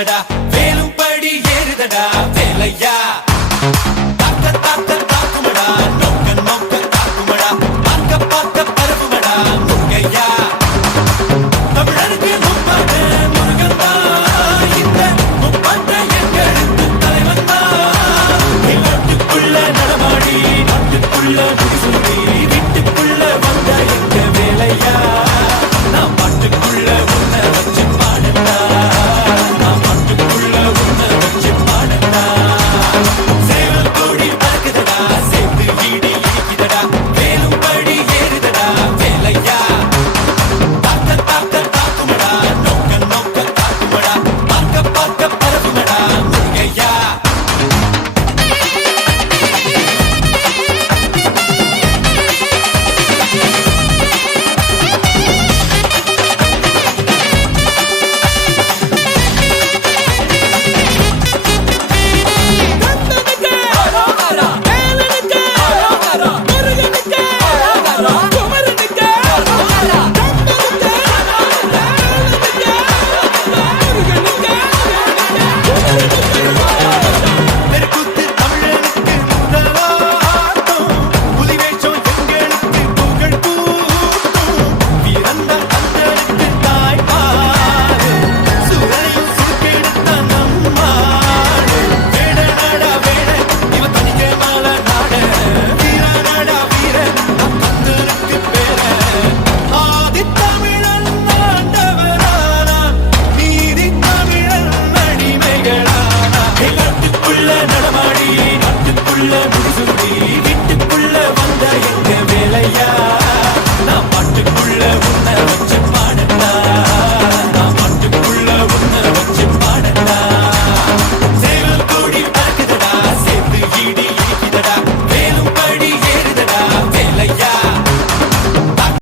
ஏறுதடா வேலும்படி ஏறுதடா வேலையா தாக்க தாக்க தாக்குமடா நோக்க நோக்க தாக்குமடா பார்க்க பார்க்க பரவுமடா முருகையா தமிழருக்கு முப்பாட்ட முருகன் தான் இந்த முப்பாட்ட எங்களுக்கு தலைவன் தான் நாட்டுக்குள்ள நடமாடி நாட்டுக்குள்ள முடிசூடி வீட்டுக்குள்ள வந்த எங்க வேலையா நான் பாட்டுக்குள்ள உன்னை வச்சு பாடட்டா நான் பாட்டுக்குள்ள உன்னை வச்சு பாடட்டா சேவல் கோடி பறக்குதடா சேர்த்து வீடு இடிக்குதடா வேலும்படி ஏறுதடா வேலையா தாக்க தாக்க தாக்குமடா நோக்க நோக்க தாக்குமடா பார்க்க பார்க்க பரவுமடா முருகையா தெருக்கூத்து தமிழனுக்கு முதலாட்டம் புலிவேஷம் எங்களுக்கு புகழ் கூட்டும் வீரந்த கந்தனுக்கு தாய்ப்பாடு சூரனையும் சுருக்கெடுத்த நம்மாடு வேட நாடா வேட இவ தனிக்க மால நாட வீர நாடா வீர கந்தனுக்கு பேர ஆதி தமிழன் ஆண்டவரானா நீதி தமிழன் அடிமைகளானா நாட்டுக்குள்ள நடமாடி நாட்டுக்குள்ள